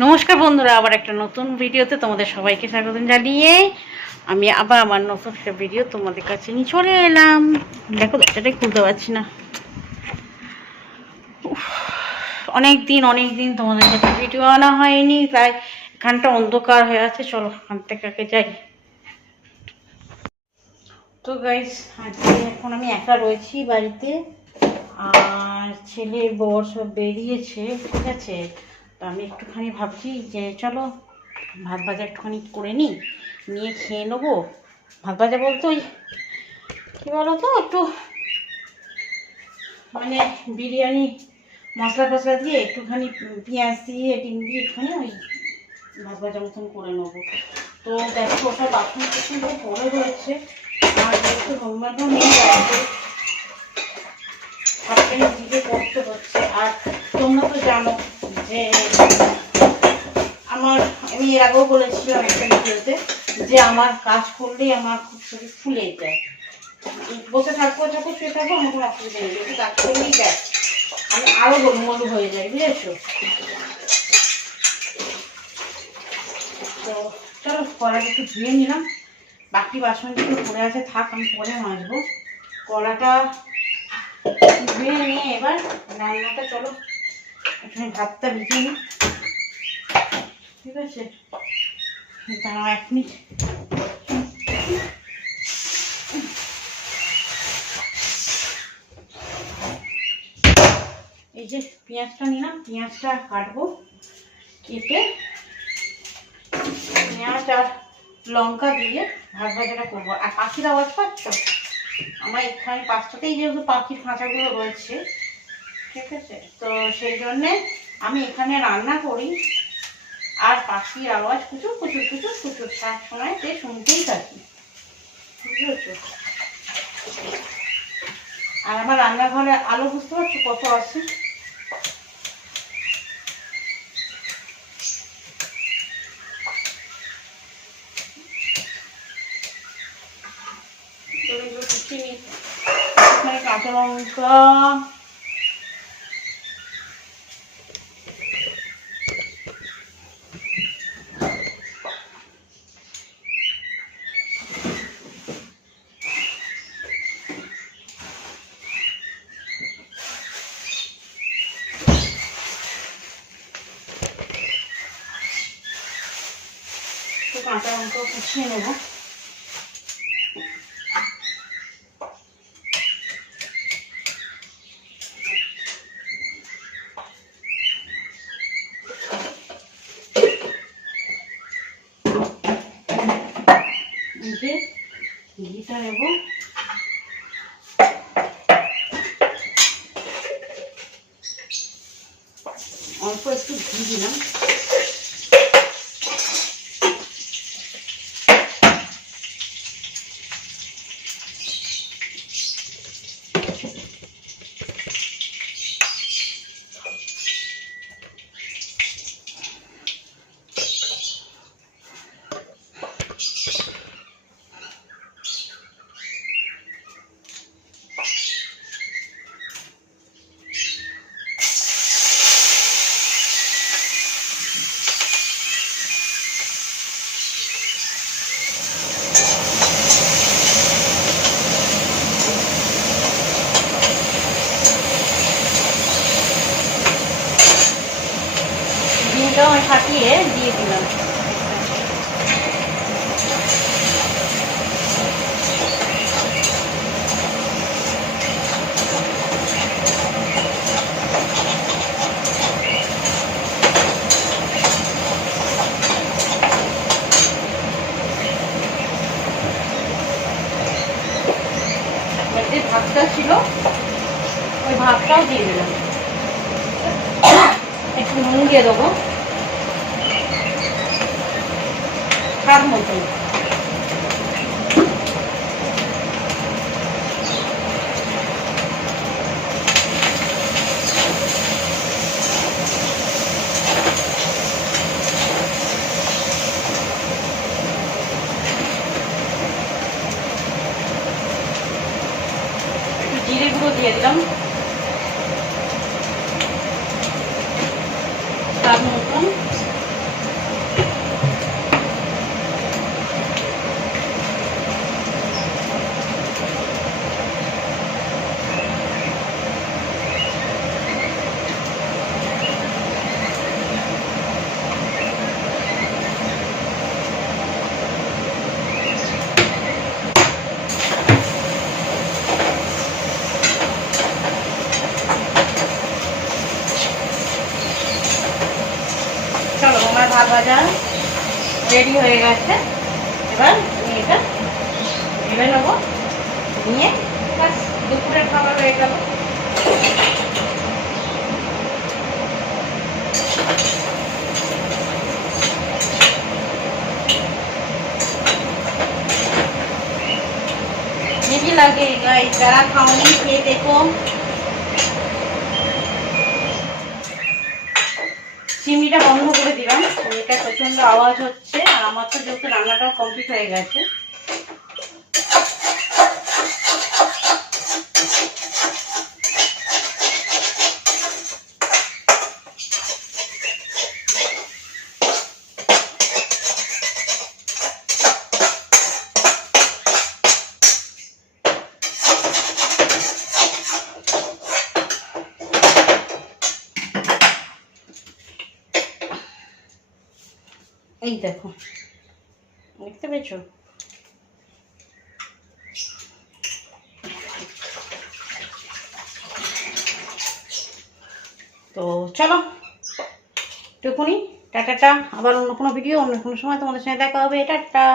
নমস্কার বন্ধুরা, আবার একটা নতুন ভিডিওতে তোমাদের সবাইকে স্বাগত জানিয়ে আমি আবার আমার নতুন একটা ভিডিও তোমাদের কাছে নিয়ে চলে এলাম। দেখো দরজাটাই খুলতে পারছি না। অনেক দিন অনেক দিন তোমাদের কাছে ভিডিও আনা হয়নি, তাই এখানটা অন্ধকার হয়ে আছে। চলো, এখান থেকে আগে যাই। তো গাইস আজকে এখন আমি একা রয়েছি বাড়িতে, আর ছেলে বর সব বেরিয়েছে, ঠিক আছে? তো আমি একটুখানি ভাবছি যে চলো ভাত ভাজা একটুখানি করে নিই, নিয়ে খেয়ে নেব। ভাত ভাজা বলতে ওই, কী বলো তো একটু মানে বিরিয়ানি মশলা টশলা দিয়ে একটুখানি পেঁয়াজ দিয়ে, ডিম দিয়ে একটুখানি ওই ভাত ভাজা মতন করে নেব। তো দেখো, ওটা বাথরুম টাথরুম পরে রয়েছে আর যেহেতু বাড়িতে সবটাই নিজে করতে হচ্ছে? আর তোমরা তো জানো যে আমার, আমি এর আগেও বলেছিলাম একটা ভিডিওতে যে আমার কাজ করলেই আমার খুব শরীর ফুলে যায়। বসে থাকব যখন শুয়ে থাকব, আমার কোনো অসুবিধা নেই। একটু কাজ করলেই দেখ আমি আরও গোলমলু হয়ে যাই, বুঝেছ? তো চলো কড়াটা একটু ধুয়ে নিলাম। বাকি বাসন যেগুলো পড়ে আছে, থাক, আমি পরে মাজবো। কড়াটা ধুয়ে নিয়ে এবার রান্নাটা, চলো। এখানে ভাতটা ভিজে নিই। ঠিক আছে? দাঁড়াও এক মিনিট। এই যে পেঁয়াজটা নিলাম, পেঁয়াজটা কাটবো, কেটে পেঁয়াজ আর লঙ্কা দিয়ে ভাত ভাজাটা করব। আর পাখির আওয়াজ পাচ্ছ? আমার এখানে পাঁচটাতেই যেহেতু পাখির খাঁচাগুলো রয়েছে ঠিক আছে? তো সেই জন্যে আমি এখানে রান্না করি। আর পাখির আওয়াজ কুচুর কুচুর কুচুর কুচুর। সব সময় সে শুনতেই থাকি। বুঝেছ? আর আমার রান্নাঘরে আলো বুঝতে পারছ কত আছে? কাঁচা লঙ্কা কাঁচা লঙ্কা কুচিয়ে নেব। ঘিটা নেব। অল্প একটু ঘি দিলাম। ফাটিয়ে দিয়ে দিলাম। যে ভাতটা ছিল ওই ভাতটাও দিয়ে দিলাম। একটু নুন দিয়ে দেবো। স্বাদ একটু জিরে গুঁড়ো দিয়ে দিলাম স্বাদ মতন ভাত ভাজা রেডি হয়ে গেছে। এবার আমি এটা ঢেলে নেব। নিয়ে দুপুরের খাবার হয়ে গেল। লাগে গাই যারা খাওনি, খেয়ে দেখো চিমনিটা বন্ধ করে দিলাম। এটা প্রচণ্ড আওয়াজ হচ্ছে, আর আমার তো যেহেতু রান্নাটাও কমপ্লিট হয়ে গেছে। এই দেখো। দেখতে পেয়েছ? তো চলো। টুকুনি টাটাটা আবার অন্য কোনো ভিডিও অন্য কোনো সময় তোমাদের সঙ্গে দেখা হবে। টাটা।